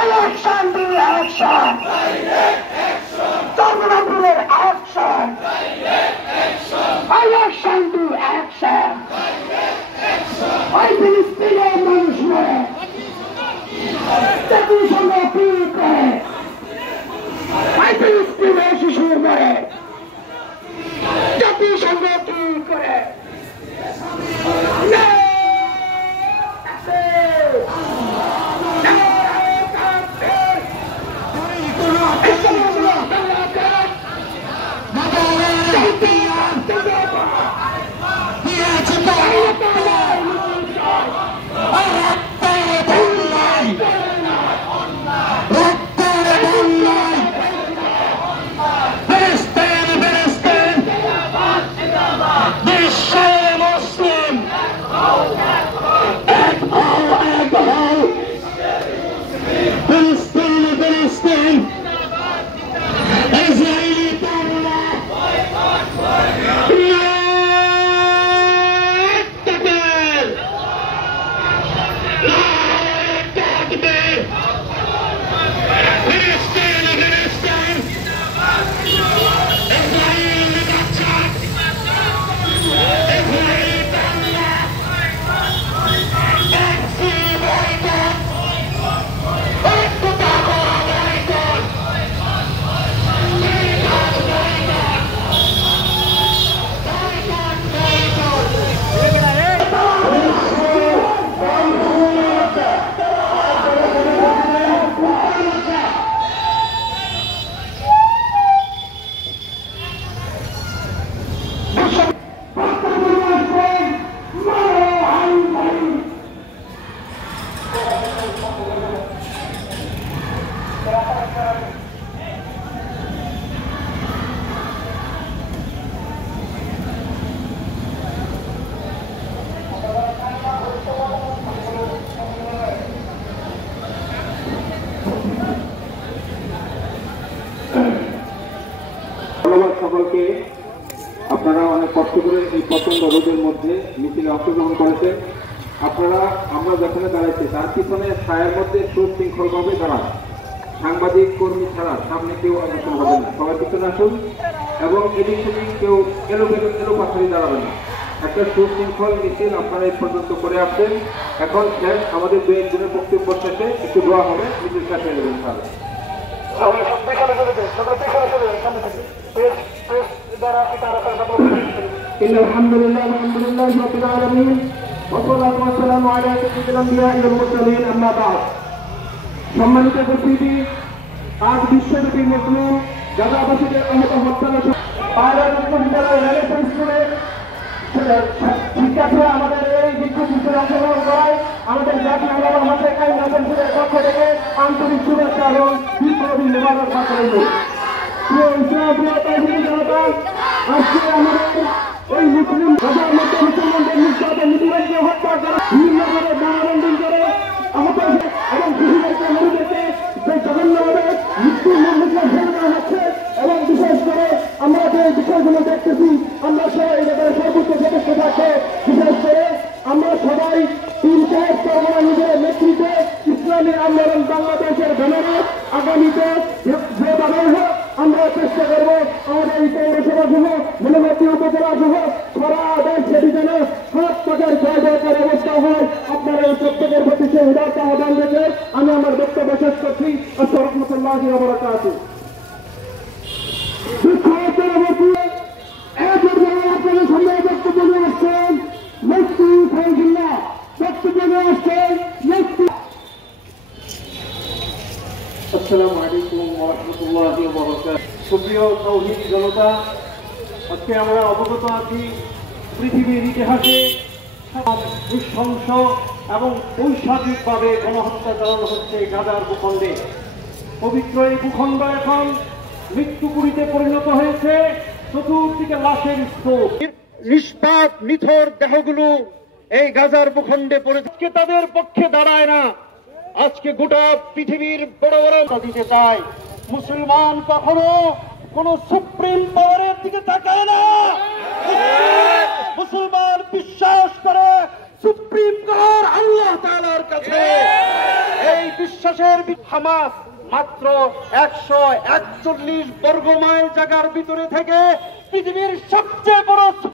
Election to action. Chormanapur action. Election to action. I Palestinian মানুষরা জাতিসংঘ কি করে? I Palestinian শিশুর মরে জাতিসংঘ কি করে? সকলকে আপনারা অনেক কষ্ট করে এই প্রচন্ড রোদের মধ্যে মিছিলে অংশগ্রহণ করেছেন। আপনারা আমরা যেখানে দাঁড়াইছি তার পিছনে ছায়ার মধ্যে সুশৃঙ্খলভাবে দাঁড়ান। সাংবাদিক কর্মী ছাড়া সামনে কেউ অগ্রসর হবে না, সবাই পিছনে আসুন এবং এদিক সেদিক কেউ এলো পাথারি দাঁড়াবে না। একটা সুশৃঙ্খল মিছিল আপনারা এই পর্যন্ত করে আসছেন। এখন শেষ, আমাদের দুই একজনের বক্তব্য শেষে একটু দোয়া হবে, মিছিল শেষ হয়ে যাবে ইনশাআল্লাহ। الحمد لله رب العالمين والصلاة والسلام على سيد الأنبياء والمرسلين أما بعد সম্মানিত উপস্থিতি, আজ বিশ্বব্যাপী মুসলিম গাজাবাসীদের আহত হত্যার পায়রা বিশ্ববিদ্যালয় রেলওয়ে স্কুলে শিক্ষার্থীরা আমাদের এই বিক্ষোভ মিছিলে অংশগ্রহণ করায় আমাদের জাতীয় আন্দোলন হাতে আইন নাসিরের পক্ষ থেকে আন্তরিক শুভেচ্ছা এবং বিপ্লবী মোবারকবাদ রইল। প্রিয় ইসলাম প্রিয় তাহিনী জনতা, আজকে আমাদের এই মুসলিম গাজার মধ্যে মুসলমানদের নির্যাতন নীতিবাহীকে হত্যা করে বিভিন্নভাবে মানববন্ধন করে আহত এবং শিশুদেরকে মরিদেরকে যে জঘন্যভাবে মৃত্যুর মুখে ফেলে দেওয়া হচ্ছে এবং বিশেষ করে আমরা যে বিষয়গুলো দেখতেছি আমরা সবাই এই ব্যাপারে সর্বোচ্চ সদস্য থাকছে। বিশেষ করে আমরা সবাই 3-4 পরগনা নিজের নেতৃত্বে ইসলামী আন্দোলন বাংলাদেশের ব্যানারে আগামীতে যেভাবে হোক আমরা চেষ্টা করব আমাদের এই পৌরসভা সহ মনোভাবী উপজেলা সহ সারা দেশে যেন হাত পাকার জয়জয়কার অবস্থা হয়। আপনারা এই প্রত্যেকের প্রতি সে হৃদয়তা আহ্বান রেখে আমি আমার বক্তব্য শেষ করছি। আসসালামু আলাইকুম ওয়া রাহমাতুল্লাহি ওয়া বারাকাতুহু। আপনাদের সামনে বক্তব্য নিয়ে আসছেন মুফতি ফয়জুল্লাহ, বক্তব্য নিয়ে আসছেন মুফতি। আসসালামু আলাইকুম ওয়া রাহমাতুল্লাহি ওয়া বারাকাতুহু। সুপ্রিয় তাওহীদি জনতা, আজকে আমরা অবগত আছি পৃথিবীর ইতিহাসে নৃশংস এবং বৈশ্বিকভাবে গণহত্যা চালানো হচ্ছে গাজার ভূখণ্ডে। পবিত্র এই ভূখণ্ড এখন মৃত্যুপুরীতে পরিণত হয়েছে, চতুর্দিকে লাশের স্তূপ, নিষ্পাপ নিথর দেহগুলো এই গাজার ভূখণ্ডে পড়েছে। তাদের পক্ষে দাঁড়ায় না। আজকে গোটা পৃথিবীর বড় বড় দিতে চায়। মুসলমান কখনো কোন সুপ্রিম পাওয়ারের দিকে তাকায় না। মুসলমান বিশ্বাস করে সুপ্রিম কোর্ট আল্লাহ তাআলার কাছে। এই বিশ্বাসের হামাস মাত্র 141 বর্গ মাইল জায়গার ভিতরে থেকে পৃথিবীর সবচেয়ে বড়